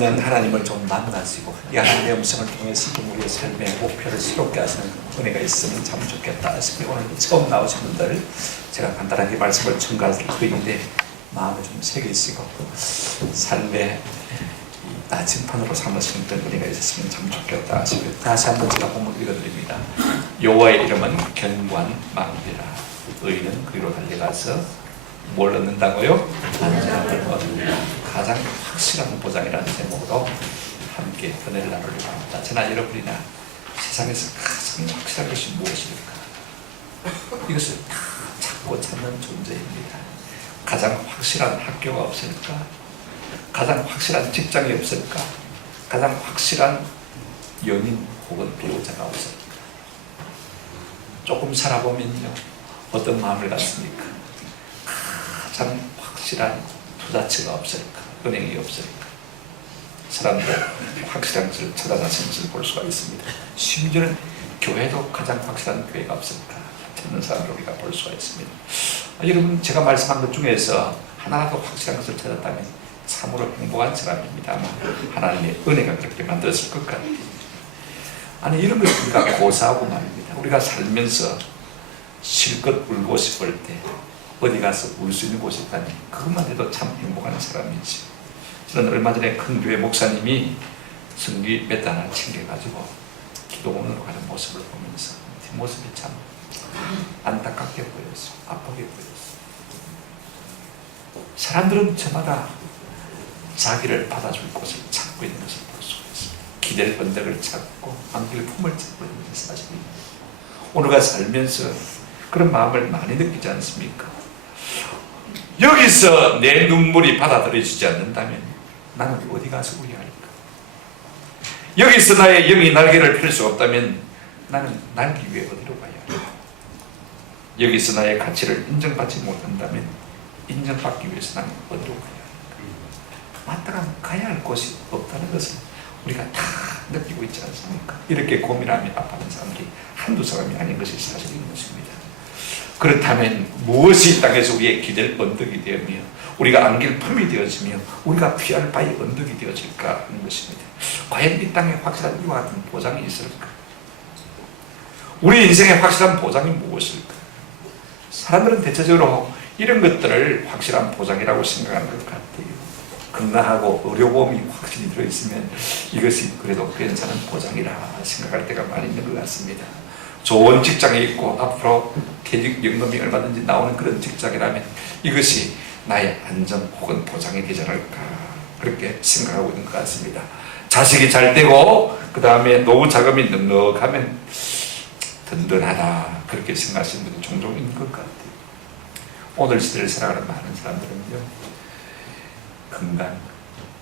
매년 하나님을 좀 만나시고 이 하나님의 음성을 통해서 우리의 삶의 목표를 새롭게 하시는 은혜가 있으면 참 좋겠다 싶어요. 오늘 처음 나오신 분들 제가 간단하게 말씀을 첨가드리는데 마음에 좀 새기시고 삶의 나침판으로 삼으시는 그런 은혜가 있었으면 참 좋겠다 싶어요. 다시 한번 제가 본문 읽어드립니다. 여호와의 이름은 견고한망대라. 의인은 그리로 달려가서 뭘 얻는다고요? 안전을 얻는다. 가장 확실한 보장이라는 제목으로 함께 은혜를 나누려고 합니다. 저나 여러분이나 세상에서 가장 확실한 것이 무엇일까? 이것을 다 찾고 찾는 존재입니다. 가장 확실한 학교가 없을까? 가장 확실한 직장이 없을까? 가장 확실한 연인 혹은 배우자가 없을까? 조금 살아보면요, 어떤 마음을 갖습니까? 가장 확실한 투자처가 없을까? 은행이 없을까? 사람들 확실한 것을 찾아나서는 것을 볼 수가 있습니다. 심지어는 교회도 가장 확실한 교회가 없을까? 찾는 사람을 우리가 볼 수가 있습니다. 여러분, 제가 말씀한 것 중에서 하나라도 확실한 것을 찾았다면 참으로 행복한 사람입니다. 아마 하나님의 은혜가 그렇게 만들었을 것 같아요. 아니, 이런 것을 우리가 고사하고 말입니다. 우리가 살면서 실컷 울고 싶을 때 어디 가서 울 수 있는 곳이 있다면 그것만 해도 참 행복한 사람이지. 저는 얼마 전에 큰 교회 목사님이 성기 몇 단을 챙겨가지고 기도원으로 가는 모습을 보면서 뒷모습이 참 안타깝게 보였어. 아프게 보였어. 사람들은 저마다 자기를 받아줄 곳을 찾고 있는 것을 볼 수가 있습니다. 기댈 번덕을 찾고 안길 품을 찾고 있는 것이 사실입니다. 오늘가 살면서 그런 마음을 많이 느끼지 않습니까? 여기서 내 눈물이 받아들여지지 않는다면 나는 어디 가서 울어야 할까? 여기서 나의 영이 날개를 펼 수 없다면 나는 날기 위해 어디로 가야 할까? 여기서 나의 가치를 인정받지 못한다면 인정받기 위해서 나는 어디로 가야 할까? 마땅한 가야 할 곳이 없다는 것을 우리가 다 느끼고 있지 않습니까? 이렇게 고민하며 아파하는 사람들이 한두 사람이 아닌 것이 사실인 것입니다. 그렇다면 무엇이 땅에서 우리의 기댈 언덕이 되며 우리가 안길 품이 되어지며 우리가 피할 바의 언덕이 되어질까 하는 것입니다. 과연 이 땅에 확실한 이와 같은 보장이 있을까? 우리 인생의 확실한 보장이 무엇일까? 사람들은 대체적으로 이런 것들을 확실한 보장이라고 생각하는 것 같아요. 건강하고 의료보험이 확실히 들어있으면 이것이 그래도 괜찮은 보장이라 생각할 때가 많이 있는 것 같습니다. 좋은 직장에 있고 앞으로 퇴직연금이 얼마든지 나오는 그런 직장이라면 이것이 나의 안전 혹은 보장이 되지 않을까 그렇게 생각하고 있는 것 같습니다. 자식이 잘 되고 그 다음에 노후 자금이 넉넉하면 든든하다 그렇게 생각하시는 분이 종종 있는 것 같아요. 오늘 시대를 살아가는 많은 사람들은요, 건강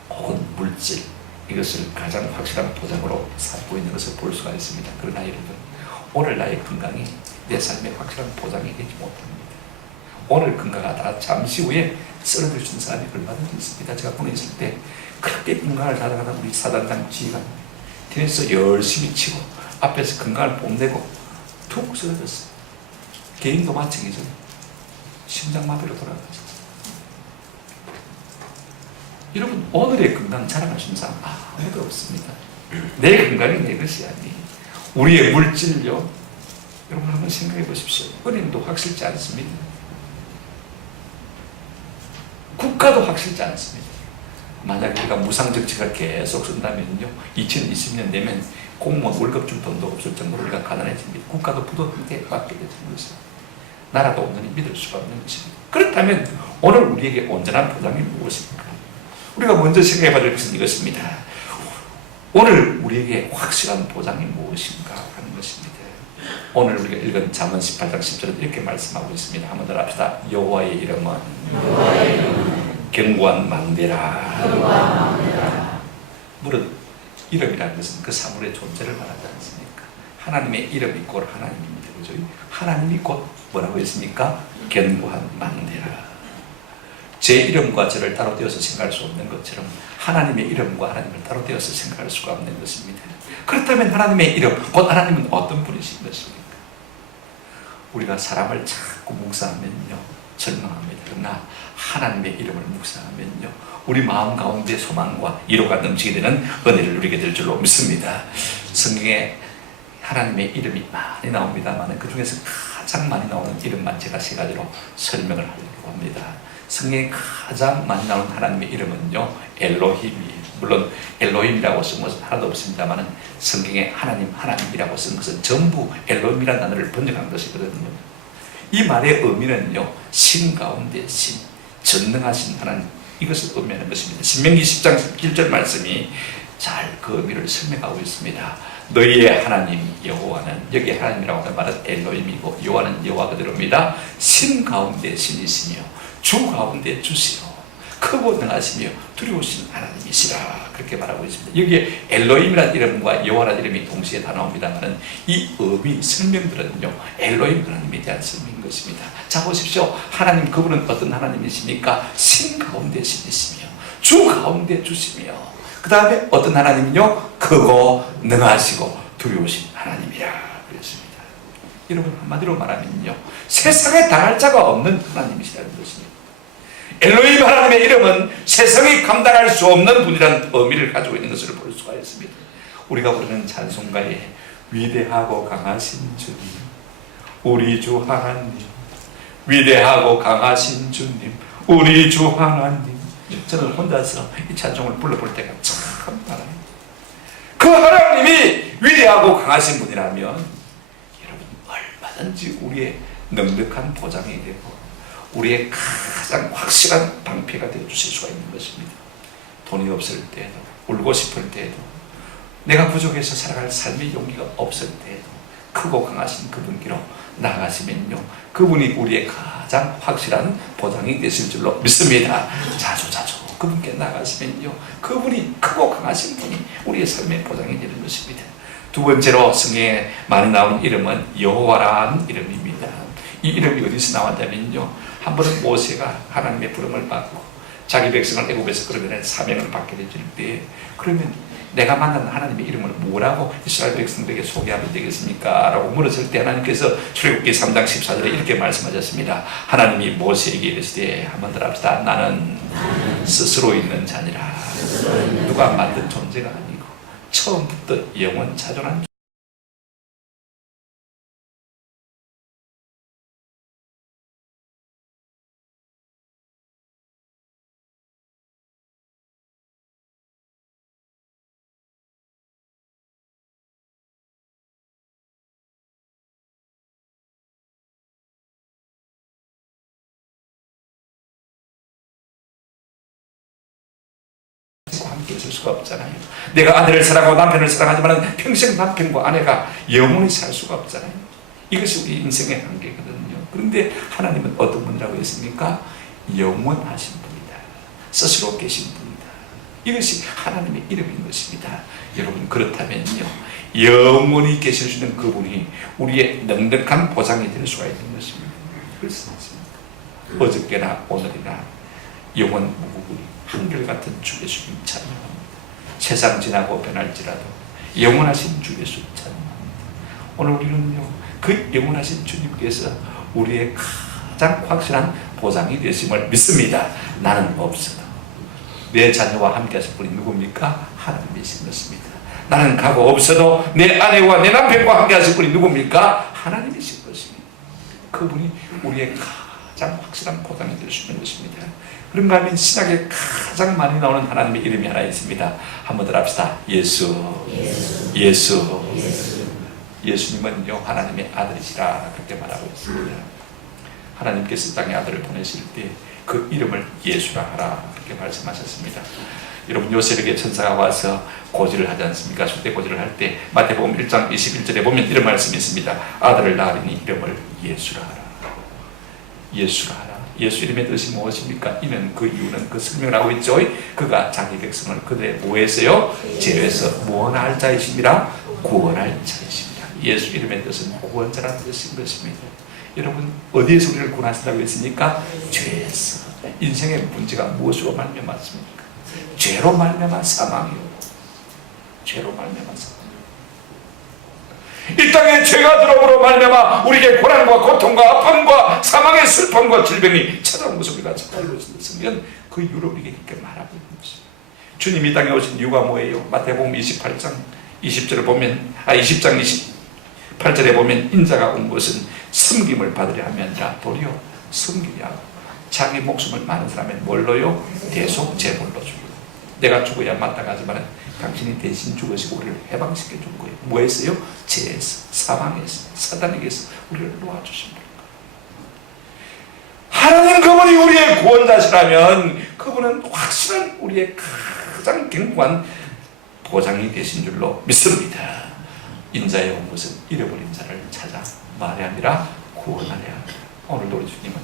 혹은 물질 이것을 가장 확실한 보장으로 삼고 있는 것을 볼 수가 있습니다. 그러나 여러분, 오늘 나의 건강이 내 삶의 확실한 보장이 되지 못합니다. 오늘 건강하다 잠시 후에 쓰러져 준 사람이 얼마든지 있습니다. 제가 군에 있을 때 그렇게 건강을 살아가는 우리 사단장 지휘관 뒤에서 열심히 치고 앞에서 건강을 뽐내고 툭 쓰러졌어요. 개인도 마찬가지죠. 심장마비로 돌아가셨어요. 여러분, 오늘의 건강 자랑하시는 사람 아무도 없습니다. 내 건강이 내 것이 아니에요. 우리의 물질요, 여러분 한번 생각해 보십시오. 은행도 확실치 않습니다. 국가도 확실치 않습니다. 만약 우리가 무상정책을 계속 쓴다면요, 2020년 되면 공무원 월급 줄 돈도 없을 정도로 우리가 가난해집니다. 국가도 부도한테 맡게 되는 것입니다. 나라도 온전히 믿을 수가 없는 것입니다. 그렇다면 오늘 우리에게 온전한 보장이 무엇입니까? 우리가 먼저 생각해 봐야 될 것은 이것입니다. 오늘 우리에게 확실한 보장이 무엇인가 하는 것입니다. 오늘 우리가 읽은 잠언 18장 10절은 이렇게 말씀하고 있습니다. 한번 더 합시다. 여호와의 이름은 견고한 망대라. 물은 이름이라는 것은 그 사물의 존재를 말하지 않습니까? 하나님의 이름이 곧 하나님입니다. 그죠? 하나님이 곧 뭐라고 했습니까? 견고한 망대라. 제 이름과 저를 따로 떼어서 생각할 수 없는 것처럼 하나님의 이름과 하나님을 따로 떼어서 생각할 수가 없는 것입니다. 그렇다면 하나님의 이름, 곧 하나님은 어떤 분이신 것입니까? 우리가 사람을 자꾸 묵상하면요, 절망합니다. 그러나 하나님의 이름을 묵상하면요, 우리 마음 가운데 소망과 위로가 넘치게 되는 은혜를 누리게 될 줄로 믿습니다. 성경에 하나님의 이름이 많이 나옵니다만 그 중에서 가장 많이 나오는 이름만 제가 세 가지로 설명을 하려고 합니다. 성경에 가장 많이 나오는 하나님의 이름은요, 엘로힘이에요. 물론 엘로힘이라고 쓴 것은 하나도 없습니다만 성경에 하나님이라고 쓴 것은 전부 엘로힘이라는 단어를 번역한 것이거든요. 이 말의 의미는요, 신 가운데 신, 전능하신 하나님, 이것을 의미하는 것입니다. 신명기 10장 17절 말씀이 잘 그 의미를 설명하고 있습니다. 너희의 하나님 여호와는, 여기 하나님이라고 하는 말은 엘로힘이고 여호와는 여호와 그대로입니다. 신 가운데 신이시며 주 가운데 주시오, 크고 능하시며 두려우신 하나님이시라, 그렇게 말하고 있습니다. 여기에 엘로힘이라는 이름과 여호와라는 이름이 동시에 다 나옵니다만 이 의미 설명들은요, 엘로힘 하나님에 대한 설명인 것입니다. 자 보십시오. 하나님, 그분은 어떤 하나님이십니까? 신 가운데 신이시며 주 가운데 주시며, 그 다음에 어떤 하나님은요, 크고 능하시고 두려우신 하나님이라 그랬습니다. 여러분, 한마디로 말하면요, 세상에 당할 자가 없는 하나님이시라는 것입니다. 엘로힘 하나님의 이름은 세상이 감당할 수 없는 분이라는 의미를 가지고 있는 것을 볼 수가 있습니다. 우리가 부르는 찬송가에 위대하고 강하신 주님, 우리 주 하나님, 위대하고 강하신 주님, 우리 주 하나님, 저는 혼자서 이 찬송을 불러볼 때가 참 많아요. 그 하나님이 위대하고 강하신 분이라면 여러분, 얼마든지 우리의 넉넉한 보장이 되고 우리의 가장 확실한 방패가 되어주실 수가 있는 것입니다. 돈이 없을 때에도, 울고 싶을 때에도, 내가 부족해서 살아갈 삶의 용기가 없을 때에도 크고 강하신 그분께로 나아가시면요, 그분이 우리의 가장 확실한 보장이 되실 줄로 믿습니다. 자주 그분께 나아가시면요, 그분이 크고 강하신 분이 우리의 삶의 보장이 되는 것입니다. 두 번째로 성경에 많이 나오는 이름은 여호와라는 이름입니다. 이 이름이 어디서 나왔냐면요, 한 번은 모세가 하나님의 부름을 받고 자기 백성을 애굽에서 끌어내는 사명을 받게 될 때, 그러면 내가 만난 하나님의 이름을 뭐라고 이스라엘 백성들에게 소개하면 되겠습니까? 라고 물었을 때 하나님께서 출애굽기 3장 14절에 이렇게 말씀하셨습니다. 하나님이 모세에게 이르시되, 한번 더 합시다. 나는 스스로 있는 자니라. 누가 만든 존재가 아니고 처음부터 영원 자존한 함께 있을 수가 없잖아요. 내가 아내를 사랑하고 남편을 사랑하지만 평생 남편과 아내가 영원히 살 수가 없잖아요. 이것이 우리 인생의 한계거든요. 그런데 하나님은 어떤 분이라고 했습니까? 영원하신 분이다. 스스로 계신 분이다. 이것이 하나님의 이름인 것입니다. 여러분, 그렇다면요, 영원히 계실 수 있는 그분이 우리의 넉넉한 보장이 될 수가 있는 것입니다. 그렇습니다. 어저께나 오늘이나 영원 무궁무진 한결같은 주 예수님 찬양합니다. 세상 지나고 변할지라도 영원하신 주 예수 찬양합니다. 오늘 우리는요, 그 영원하신 주님께서 우리의 가장 확실한 보장이 되심을 믿습니다. 나는 없어도 내 자녀와 함께 하실 분이 누굽니까? 하나님이신 것입니다. 나는 가고 없어도 내 아내와 내 남편과 함께 하실 분이 누굽니까? 하나님이신 것입니다. 그분이 우리의 가장 확실한 보장이 될 수 있는 것입니다. 그런가 하면 신약에 가장 많이 나오는 하나님의 이름이 하나 있습니다. 한번 더 합시다. 예수. 예수님은요, 하나님의 아들이시라, 그렇게 말하고 있습니다. 하나님께서 땅에 아들을 보내실 때 그 이름을 예수라 하라, 그렇게 말씀하셨습니다. 여러분, 요셉에게 천사가 와서 고지를 하지 않습니까? 수대 고지를 할 때 마태복음 1장 21절에 보면 이런 말씀이 있습니다. 아들을 낳으리니 이름을 예수라 하라. 예수라 하라. 예수 이름의 뜻이 무엇입니까? 이는, 그 이유는 그 설명을 하고 있죠. 그가 자기 백성을 그들의 뭐에서요? 죄에서 무언할 자이십니다. 구원할 자이십니다. 예수 이름의 뜻은 구원자라는 뜻인 것입니다. 여러분, 어디에서 우리를 구원하신다고 했습니까? 죄에서. 인생의 문제가 무엇으로 말미암았습니까? 죄로 말미암아 사망이요. 죄로 말미암아 사망. 이 땅에 죄가 들어옴으로 말미암아 우리에게 고난과 고통과 아픔과 사망 사망의 슬픔과 질병이 찾아온 것을 우리가 잘 알고 있으면 그 이유를 우리에게 이렇게 말하고 있는 것입니다. 주님이 이 땅에 오신 이유가 뭐예요? 마태복음 28장 20절을 보면 20장 28절에 보면 인자가 온 것은 섬김을 받으려 함이 아니라 도리어 섬기려 하고 자기 목숨을 많은 사람의 뭘로요? 대속 제물로 주고 내가 죽어야 마땅하지만 당신이 대신 죽으시고 우리를 해방시켜 준 거예요. 뭐에서요? 죄에서, 사망에서, 사단에게서 우리를 놓아주신 거예요. 하나님 그분이 우리의 구원자시라면 그분은 확실한 우리의 가장 견고한 보장이 되신 줄로 믿습니다. 인자에 온 것은 잃어버린 자를 찾아 말이 아니라 구원하려 합니다. 오늘도 우리 주님은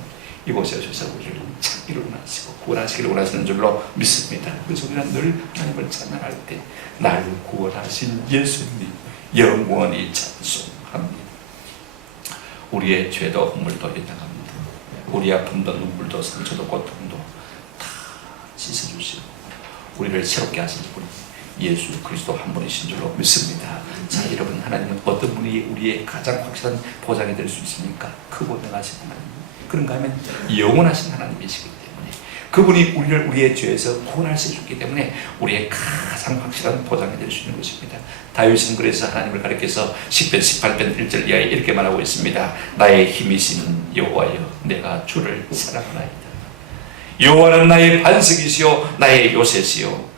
이곳에 오셔서 우리를 찾기를 원하시고 구원하시기를 원하시는 줄로 믿습니다. 그래서 우리는 늘 하나님을 찬양할 때 날 구원하신 예수님 영원히 찬송합니다. 우리의 죄도 허물도 인정합니다. 우리의 아픔도 눈물도 상처도 고통도 다 씻어주시고 우리를 새롭게 하신 분이 예수 그리스도 한 분이신 줄로 믿습니다. 자, 여러분, 하나님은 어떤 분이 우리의 가장 확실한 보장이 될 수 있습니까? 크고 명하신 하나님. 그런가 하면 영원하신 하나님이시기 때문에 그분이 우리를 우리의 죄에서 구원할 수 있기 때문에 우리의 가장 확실한 보장이 될 수 있는 것입니다. 다윗은 그래서 하나님을 가리켜서 10편 18편 1절 이하에 이렇게 말하고 있습니다. 나의 힘이신 여호와여 내가 주를 사랑하나이다. 여호와는 나의 반석이시요 나의 요새시요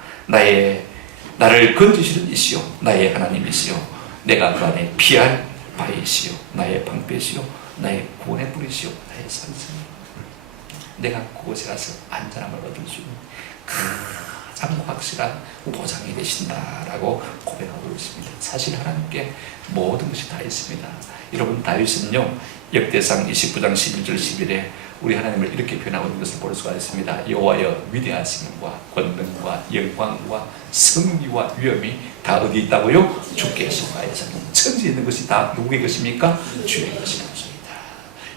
나를 건지시는 이시요 나의 하나님이시요 내가 그 안에 피할 바위시요 나의 방패시요 나의 구원의 뿌리시요 나의 산성이요 내가 그곳에 가서 안전함을 얻을 수 있는 가장 확실한 보장이 되신다라고 고백하고 있습니다. 사실 하나님께 모든 것이 다 있습니다. 여러분, 다윗은요 역대상 29장 11절 11에 우리 하나님을 이렇게 표현하고 있는 것을 볼 수가 있습니다. 여호와여 위대하심과 권능과 영광과 승리와 위엄이 다 어디 있다고요? 주께 속하여서. 천지에 있는 것이 다 누구의 것입니까? 주의 것입니다.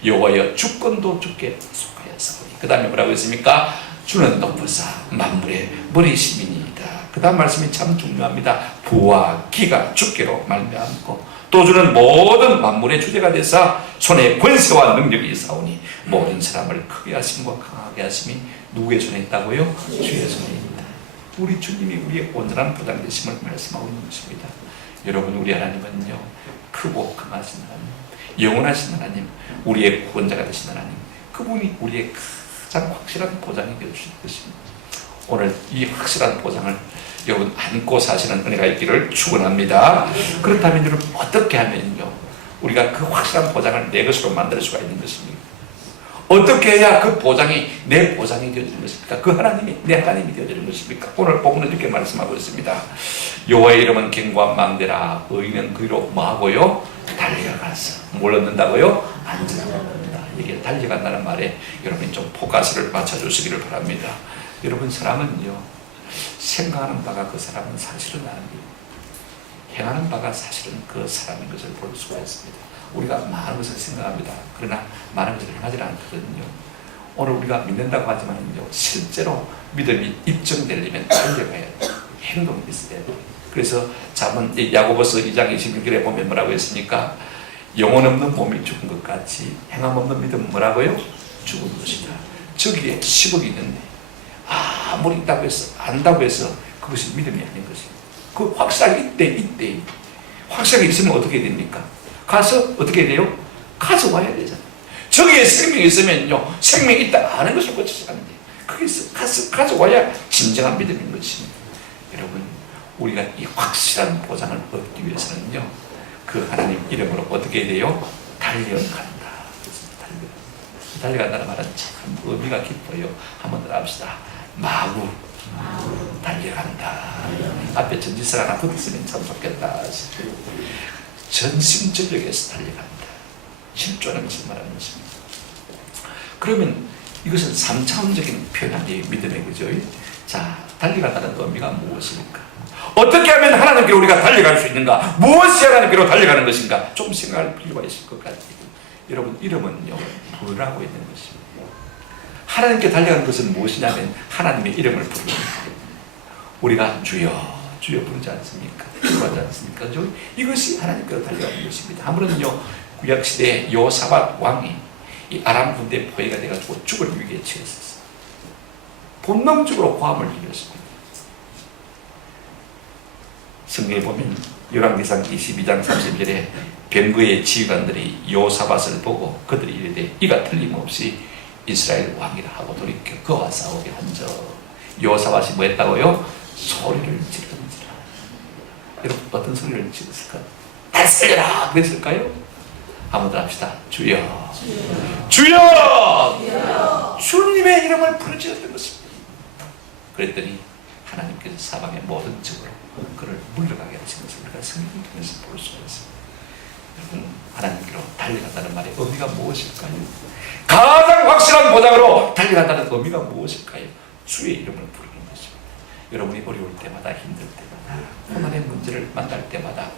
여호와여 주권도 주께 속하여서. 그 다음에 뭐라고 했습니까? 주는 높으사 만물의 머리심이니이다. 그 다음 말씀이 참 중요합니다. 부와 기가 주께로 말미암고 또 주는 모든 만물의 주제가 되사 손에 권세와 능력이 있사오니 모든 사람을 크게 하심과 강하게 하심이 누구의 손에 있다고요? 주의 손에 있다. 우리 주님이 우리의 온전한 보장 되심을 말씀하고 있는 것입니다. 여러분, 우리 하나님은요 크고 강하신 하나님, 영원하신 하나님, 우리의 구원자가 되신 하나님, 그분이 우리의 가장 확실한 보장이 되어 주실 것입니다. 오늘 이 확실한 보장을 여러분 안고 사시는 은혜가 있기를 축원합니다. 그렇다면 여러분 어떻게 하면요 우리가 그 확실한 보장을 내 것으로 만들 수가 있는 것입니까? 어떻게 해야 그 보장이 내 보장이 되어지는 것입니까? 그 하나님이 내 하나님이 되어지는 것입니까? 오늘 복음은 이렇게 말씀하고 있습니다. 여호와의 이름은 견고한 망대라. 의인은 그리로 뭐하고요? 달려가서 뭘 얻는다고요? 안전함을 얻는다. 이게 달려간다는 말에 여러분이 좀 포커스를 맞춰주시기를 바랍니다. 여러분, 사람은요 생각하는 바가 그 사람은 사실은 아니에요. 행하는 바가 사실은 그 사람인 것을 볼 수가 있습니다. 우리가 많은 것을 생각합니다. 그러나 많은 것을 행하지 않거든요. 오늘 우리가 믿는다고 하지만요 실제로 믿음이 입증되려면 달려가야 돼요. 행동이 있어야 돼요. 그래서 야고보서 2장 26절에 보면 뭐라고 했습니까? 영혼 없는 몸이 죽은 것 같이 행함 없는 믿음은 뭐라고요? 죽은 것이다. 저기에 10억이 있는데 아무리 있다고 해서 안다고 해서 그것이 믿음이 아닌 것입니다. 그 확실하게 이때 확실하게 있으면 어떻게 됩니까? 가서 어떻게 돼요? 가져와야 되잖아요. 저기에 생명이 있으면요 생명이 있다 아는 것을 고치지 않는데 거기서 가서 가져와야 진정한 믿음인 것입니다. 여러분, 우리가 이 확실한 보장을 얻기 위해서는요 그 하나님 이름으로 어떻게 돼요? 달려간다. 달려간다는 말은 참 의미가 깊어요. 한번 더 합시다. 마구 달려간다. 앞에 전지사 하나 붙었으면 참 좋겠다. 전심전력에서 달려간다. 실존하는 것을 말하는 것입니다. 그러면 이것은 3차원적인 표현 아니에요. 믿음의 거죠. 자, 달려간다는 의미가 무엇입니까? 어떻게 하면 하나님께로 우리가 달려갈 수 있는가? 무엇이 하나님께로 달려가는 것인가? 좀 생각할 필요가 있을 것 같아요. 여러분, 이름은요 부르라고 있는 것입니다. 하나님께 달려가는 것은 무엇이냐면 하나님의 이름을 부르는 거예요. 우리가 주여 주여 부르지 않습니까? 기도하지 않습니까? 이것이 하나님께로 달려가는 것입니다. 아무런요 구약시대에 요사밧 왕이 이 아람 군대의 포위가 돼가지고 죽을 위기에 처했었어요. 본능적으로 고함을 질렀습니다. 성경에 보면 열왕기상 22장 30절에 병거의 지휘관들이 요사밧을 보고 그들이 이르되 이가 틀림없이 이스라엘 왕이라 하고 돌이켜 그와 싸우게 한적. 요사밧이 뭐 했다고요? 소리를 지르는지라. 여러분 어떤 소리를 지르었을까요? 날 살려라 그랬을까요? 한번 더 합시다. 주여, 주여, 주님의 이름을 부르짖었던 것입니다. 그랬더니 하나님께서 사방의 모든 적으로 그를 물러가게 하신 것을 우리가 성경을 통해서 볼 수가 있습니다. 여러분, 하나님께로 달려간다는 말의 의미가 무엇일까요? 가장 확실한 보장으로 달려간다는 의미가 무엇일까요? 주의 이름을 부르는 것입니다. 여러분이 어려울 때마다, 힘들 때마다, 고난의 문제를 만날 때마다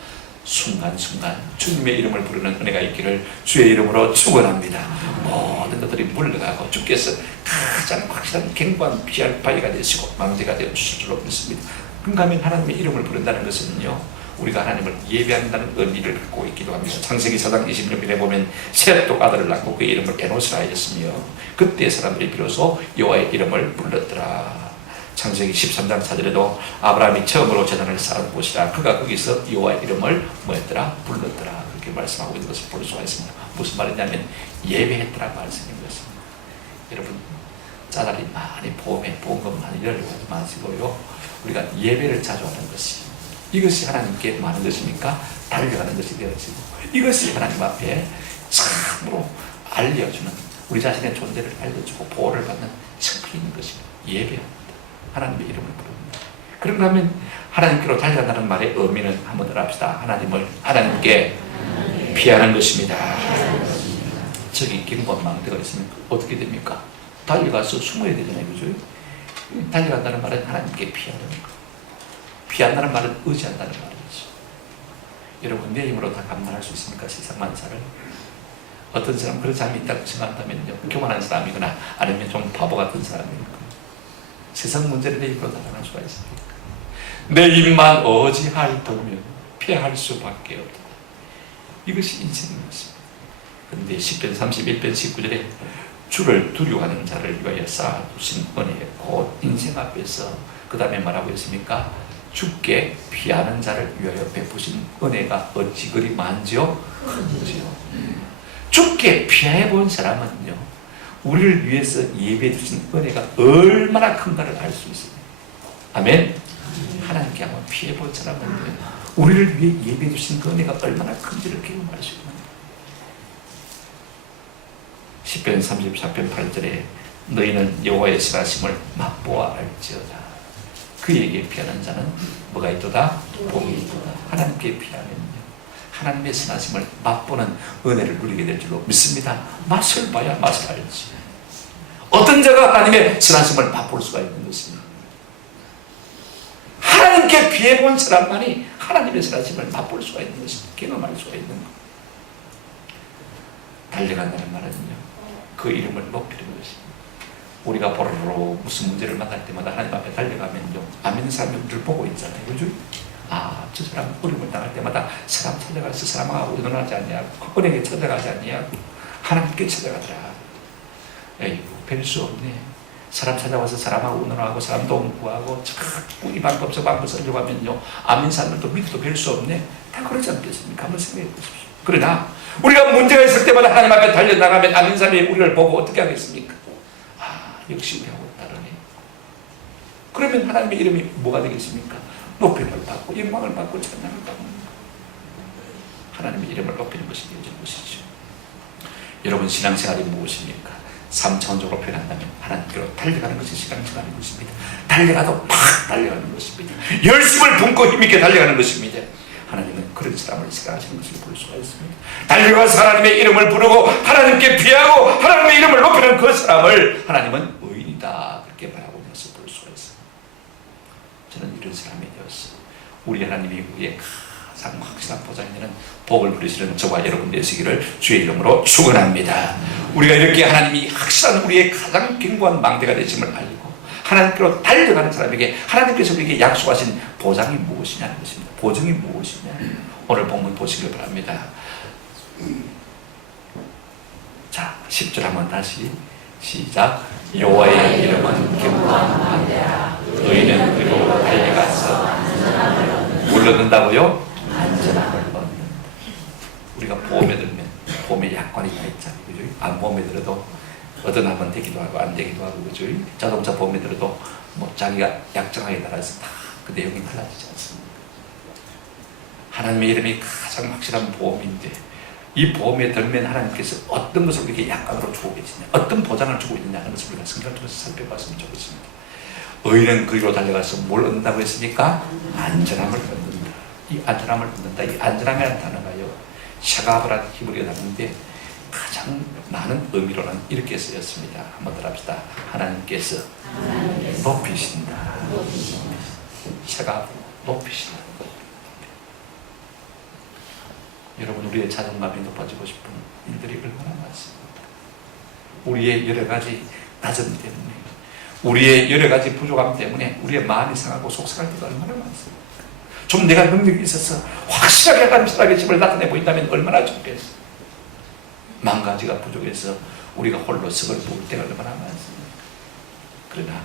순간순간 주님의 이름을 부르는 은혜가 있기를 주의 이름으로 축원합니다. 모든 것들이 물러가고 주께서 가장 확실한 갱고한 피할 바위가 되시고 망대가 되어 주실 줄로 믿습니다. 그런가 하면 하나님의 이름을 부른다는 것은요, 우리가 하나님을 예배한다는 의미를 갖고 있기도 합니다. 창세기 4장 26절에 보면 셋도 아들을 낳고 그의 이름을 에노스라 하였으며 그때 사람들이 비로소 여호와의 이름을 불렀더라. 창세기 13장 4절에도 아브라함이 처음으로 제단을 쌓은 곳이라 그가 거기서 여호와의 이름을 뭐했더라? 불렀더라. 그렇게 말씀하고 있는 것을 볼 수가 있습니다. 무슨 말이냐면 예배했더라 말씀인 것입니다. 여러분, 짜다리 많이 보험금 많이 이러려고 하지 마시고요, 우리가 예배를 자주 하는 것이, 이것이 하나님께 뭐 하는 것입니까? 달려가는 것이 되어지고, 이것이 하나님 앞에 참으로 알려주는, 우리 자신의 존재를 알려주고 보호를 받는 성품이 있는 것입니다. 예배합니다. 하나님의 이름을 부릅니다. 그런가 하면 하나님께로 달려간다는 말의 의미는 한번 더 합시다. 하나님을 하나님께 피하는 것입니다. 저기 갱고한 망대가 있으면 어떻게 됩니까? 달려가서 숨어야 되잖아요. 그죠? 달려간다는 말은 하나님께 피하는 것. 피한다는 말은 의지한다는 말이죠. 여러분, 내 힘으로 다 감당할 수 있습니까? 세상 만사를. 어떤 사람 그런 사람이 있다고 생각한다면요, 교만한 사람이거나 아니면 좀 바보 같은 사람이니까 세상 문제를 내 힘으로 다 당할 수가 있습니까? 내 입만 어지하이더면 피할 수밖에 없다. 이것이 인생인 것입니다. 그런데 10편 31편 19절에 주를 두려워하는 자를 위하여 쌓아두신 은혜, 곧 인생 앞에서 그 다음에 뭐라고 했습니까? 주께 피하는 자를 위하여 베푸신 은혜가 어찌 그리 많지요? 큰지요. 주께 피해 본 사람은요, 우리를 위해서 예배해 주신 은혜가 얼마나 큰가를 알 수 있습니다. 아멘. 하나님께 한번 피해 본 사람은요, 우리를 위해 예배해 주신 그 은혜가 얼마나 큰지를 경험할 수 있는 거예요. 10편 34편 8절에 너희는 여호와의 선하심을 맛보아 알지어다. 그에게 피하는 자는 뭐가 있도다? 복이 있도다. 하나님께 피하면요, 하나님의 선하심을 맛보는 은혜를 누리게 될 줄로 믿습니다. 맛을 봐야 맛을 알지. 어떤 자가 하나님의 선하심을 맛볼 수가 있는 것입니다. 하나님께 피해본 사람만이 하나님의 선하심을 맛볼 수가 있는 것입니다. 경험할 수가 있는 것. 달려간다는 말은요, 그 이름을 높이는 것입니다. 우리가 보로로 무슨 문제를 만날 때마다 하나님 앞에 달려가면요, 안 믿는 사람들 보고 있잖아요. 그죠? 아, 저 사람 어려움을 당할 때마다 사람 찾아가서 사람하고 의논하지 않냐고, 은행에 찾아가지 않냐고, 하나님께 찾아가더라. 에이구, 별 수 없네. 사람 찾아와서 사람하고 의논하고 사람 도움 구하고 자꾸 이 방법 저 방법 쓰려고 하면요, 안 믿는 사람들도 믿어도 별 수 없네. 다 그러지 않겠습니까? 한번 생각해 보십시오. 그러나 우리가 문제가 있을 때마다 하나님 앞에 달려나가면 안 믿는 사람이 우리를 보고 어떻게 하겠습니까? 아, 역시 우리하고 다르네. 그러면 하나님의 이름이 뭐가 되겠습니까? 높임을 받고 영광을 받고 찬양을 받는 하나님의 이름을 높이는 것이 되어지는 것이죠. 여러분, 신앙생활이 무엇입니까? 3차원적으로 표현한다면 하나님께로 달려가는 것이 신앙생활인 것입니다. 달려가도 막 달려가는 것입니다. 열심을 붓고 힘있게 달려가는 것입니다. 하나님은 그런 사람을 생각하시는 것을 볼 수가 있습니다. 달려가서 하나님의 이름을 부르고 하나님께 피하고 하나님의 이름을 높이는 그 사람을 하나님은 의인이다, 그렇게 말하고 있는 것을 볼 수가 있습니다. 저는 이런 사람이 되었어요. 우리 하나님이 우리의 가장 확실한 보장이 되는 복을 누리시는 저와 여러분 되시기를 주의 이름으로 축원합니다. 우리가 이렇게 하나님이 확실한 우리의 가장 견고한 망대가 되심을 알고 하나님께로 달려가는 사람에게 하나님께서 우리에게 약속하신 보장이 무엇이냐는 것입니다. 보증이 무엇이냐, 오늘 본문 보시길 바랍니다. 자, 10절 한번 다시 시작. 여호와의 이름은 견고한 방대라. 너희는 그리로 달려가서 뭘 얻는다고요? 안전함을 얻는다. 우리가 보험에 들면 보험에 약관이 다 있잖아요. 그죠? 안 보험에 들어도 얻어나면 되기도 하고 안 되기도 하고, 그죠? 자동차 보험에 들어도 뭐 자기가 약정하에 따라서 다 그 내용이 달라지지 않습니까? 하나님의 이름이 가장 확실한 보험인데, 이 보험에 들면 하나님께서 어떤 것을 우리에게 약관으로 주고 계시냐, 어떤 보장을 주고 있느냐 하는 것을 우리가 성경을 통해서 살펴봤으면 좋겠습니다. 의인은 그리로 달려가서 뭘 얻는다고 했습니까? 안전함을 얻는다. 이 안전함을 얻는다. 이 안전함이라는 단어가요, 샤가브라는 히브리어 단어인데 가장 많은 의미로는 이렇게 쓰였습니다. 한번 더 합시다. 하나님께서 높이신다. 샤가브, 높이신다. 여러분, 우리의 자존감이 높아지고 싶은 일들이 얼마나 많습니까? 우리의 여러 가지 낮음 때문에, 우리의 여러 가지 부족함 때문에 우리의 마음이 상하고 속상할 때가 얼마나 많습니까? 좀 내가 능력이 있어서 확실하게 하나님의 집을 나타내 보인다면 얼마나 좋겠어. 만 가지가 부족해서 우리가 홀로 석을 부을 때가 얼마나 많습니까? 그러나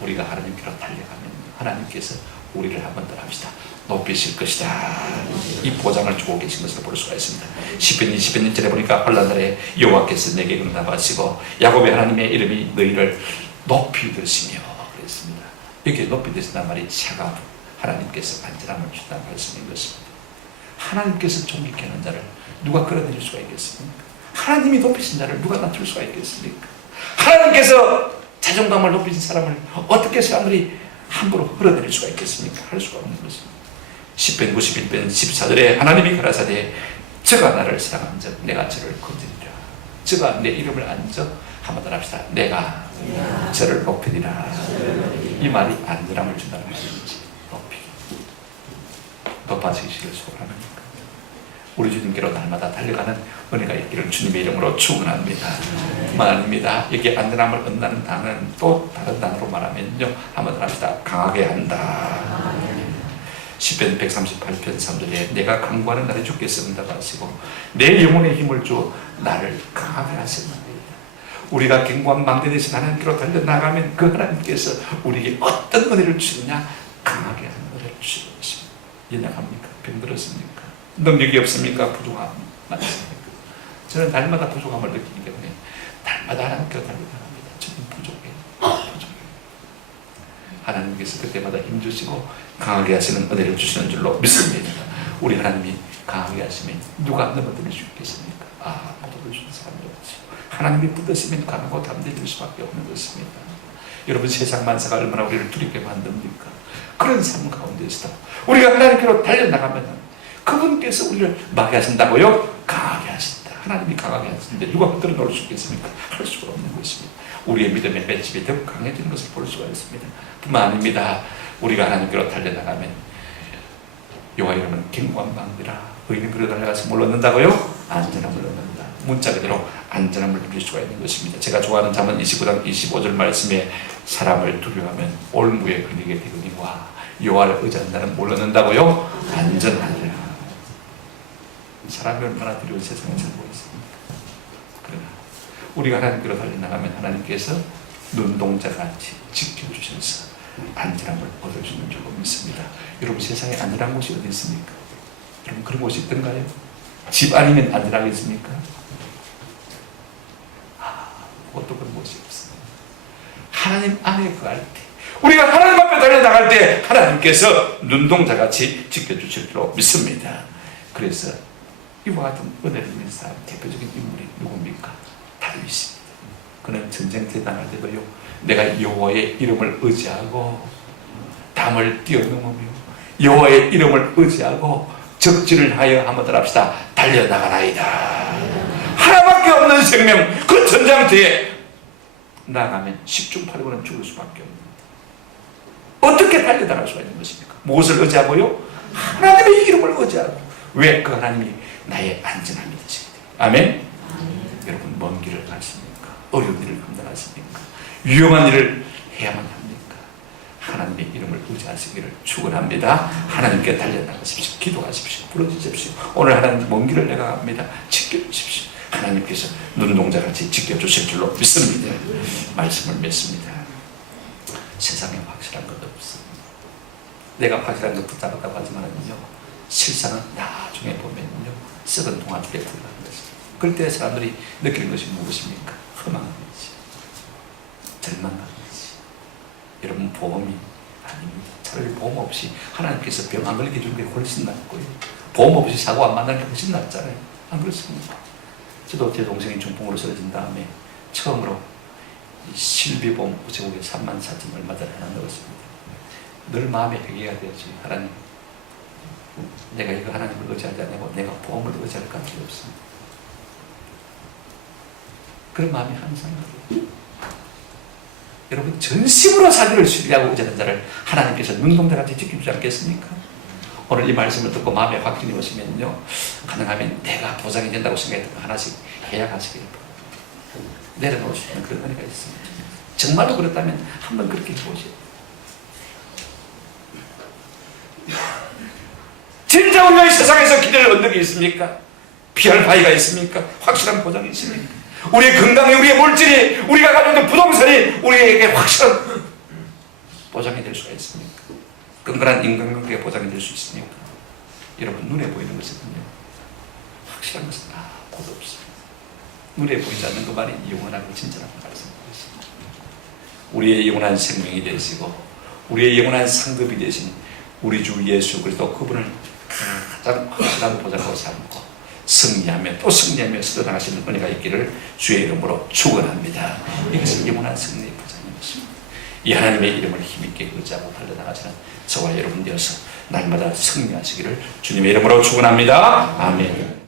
우리가 하나님께로 달려가면 하나님께서 우리를 한번 더 합시다. 높이실 것이다. 이 보장을 주고 계신 것을 볼 수가 있습니다. 시편 20편 1절에 보니까 환난날에 여호와께서 내게 응답하시고 야곱의 하나님의 이름이 너희를 높이 드시며 그랬습니다. 이렇게 높이 드신다는 말이 샤가브, 하나님께서 안전함을 주신다는 말씀인 것입니다. 하나님께서 존귀케 하는 자를 누가 끌어내릴 수가 있겠습니까? 하나님이 높이신 자를 누가 낮출 수가 있겠습니까? 하나님께서 자존감을 높이신 사람을 어떻게 사람들이 함부로 끌어내릴 수가 있겠습니까? 할 수가 없는 것입니다. 10편 91편 14절에 하나님이 가라사대 저가 나를 사랑한 적 내가 저를 건지리라. 저가 내 이름을 안 적 한번 더 합시다. 내가 저를 높이리라. 이 말이 안전함을 준다는 말이지. 높이기. 높아지시길 소원합니다. 우리 주님께로 날마다 달려가는 은혜가 있기를 주님의 이름으로 축원합니다. 그만 아닙니다. 여기 안전함을 얻는다는 단어는 또 다른 단어로 말하면요, 한번 합시다. 강하게 한다. 시편 138편 3절에 내가 강구하는 날에 주께서 응답하시고 내 영혼의 힘을 주어 나를 강하게 하셨나이다. 우리가 견고한 망대 되신 하나님께로 달려나가면 그 하나님께서 우리에게 어떤 은혜를 주느냐? 강하게 하는 은혜를 주시고 계십니다. 연약합니까? 병들었습니까? 능력이 없습니까? 부족함 많습니까? 저는 날마다 부족함을 느끼기 때문에 날마다 하나님께로 달려나갑니다. 저는 부족해요. 하나님께서 그때마다 힘주시고 강하게 하시는 은혜를 주시는 줄로 믿습니다. 우리 하나님이 강하게 하시면 누가 넘어뜨릴 수 있겠습니까? 모두 주는 사람이 없죠. 하나님이 붙드시면 강하고 담대해질 수밖에 없는 것입니다. 여러분, 세상 만사가 얼마나 우리를 두렵게 만듭니까? 그런 삶 가운데서도 우리가 하나님께로 달려나가면 그분께서 우리를 막게 하신다고요? 강하게 하신다. 하나님이 강하게 하시는데 누가 붙들어 놓을 수 있겠습니까? 할 수가 없는 것입니다. 우리의 믿음의 맷집이 더욱 강해지는 것을 볼 수가 있습니다. 뿐만 아닙니다. 우리가 하나님께로 달려나가면 여호와 이름은 견고한 방비라. 의인이 그로 달려가서 뭘 얻는다고요? 안전함을 얻는다. 문자 그대로 안전함을 누릴 수가 있는 것입니다. 제가 좋아하는 잠언 29장 25절 말씀에 사람을 두려워하면 올무에 걸리게 되거니와 여호와를 의지하는 자는 뭘 얻는다고요? 안전하리라. 사람이 얼마나 두려운 세상에 살고 있습니까? 그러나 우리가 하나님께로 달려나가면 하나님께서 눈동자같이 지켜주셔서 안전함을 얻어주는 줄로 믿습니다. 여러분, 세상에 안전한 곳이 어디 있습니까? 여러분, 그런 곳이 있던가요? 집 아니면 안전하겠습니까? 어떤 그런 곳이 없습니다. 하나님 안에 거할 때, 우리가 하나님 앞에 달려나갈 때 하나님께서 눈동자같이 지켜주실 줄로 믿습니다. 그래서 이와 같은 은혜를 입는 사람 대표적인 인물이 누굽니까? 다윗입니다. 그는 전쟁터에 나갈 때도요, 내가 여호와의 이름을 의지하고 담을 뛰어넘으며 여호와의 이름을 의지하고 적지를 하여 한번 더 합시다. 달려나가나이다. 하나밖에 없는 생명, 그 전장터에 나가면 10중 8구는 죽을 수밖에 없는, 어떻게 달려나갈 수가 있는 것입니까? 무엇을 의지하고요? 하나님의 이름을 의지하고. 왜? 그 하나님이 나의 안전함이 되시기 때문에. 아멘? 여러분, 먼 길을 가십니까? 어려운 일을 감당하십니까? 위험한 일을 해야만 합니까? 하나님의 이름을 의지하시기를 축원합니다. 하나님께 달려나가십시오. 기도하십시오. 부르짖으십시오. 오늘 하나님 먼 길을 내가 갑니다. 지켜주십시오. 하나님께서 눈동자같이 지켜주실 줄로 믿습니다. 말씀을 맺습니다. 세상에 확실한 것 없습니다. 내가 확실한 것 붙잡았다고 하지만요, 실상은 나중에 보면요, 썩은 동아줄에 불과한 것입니다. 그럴 때 사람들이 느끼는 것이 무엇입니까? 허망한 것이, 절망한 것이. 여러분, 보험이 아닙니다. 차라리 보험 없이 하나님께서 병 안 걸리게 해주는 게 훨씬 낫고요, 보험 없이 사고 안 만나는 게 훨씬 낫잖아요. 안 그렇습니까? 저도 제 동생이 중풍으로 쓰러진 다음에 처음으로 실비보험 우체국에 34,000 얼마 전에 하나 넣었습니다. 늘 마음에 회개가 되었지. 하나님, 내가 이거 하나님을 의지하지 않고 내가 보험을 의지할 가치가 없습니다. 그런 마음이 항상 가요. 여러분, 전심으로 자기를 신뢰하고 의지하는 자를 하나님께서 눈동자같이 지켜주지 않겠습니까? 오늘 이 말씀을 듣고 마음에 확신이 오시면요, 가능하면 내가 보장이 된다고 생각했던 거 하나씩 해야 가시길 바랍니다. 내려놓을 수 있는 그런 은혜가 있습니다. 정말로 그렇다면 한번 그렇게 해보세요. 진짜 우리가 이 세상에서 기대를 얻는 게 있습니까? 피할 바위가 있습니까? 확실한 보장이 있습니까? 우리의 건강이, 우리의 물질이, 우리가 가지고 있는 부동산이 우리에게 확실한 보장이 될 수가 있습니까? 끈끈한 인간관계가 보장이 될 수 있습니까? 여러분, 눈에 보이는 것은요, 확실한 것은 아무것도 없습니다. 눈에 보이지 않는 것만이 영원하고 진짜라고 말씀드렸습니다. 우리의 영원한 생명이 되시고 우리의 영원한 상급이 되신 우리 주 예수 그리스도, 그분을 가장 확실한 보장으로 삼고 승리하며 또 승리하며 서나가시는 은혜가 있기를 주의 이름으로 축원합니다. 이것은 영원한 승리의 보장이었습니다. 이 하나님의 이름을 힘있게 의지하고 달려나가시는 저와 여러분 되어서 날마다 승리하시기를 주님의 이름으로 축원합니다. 아멘.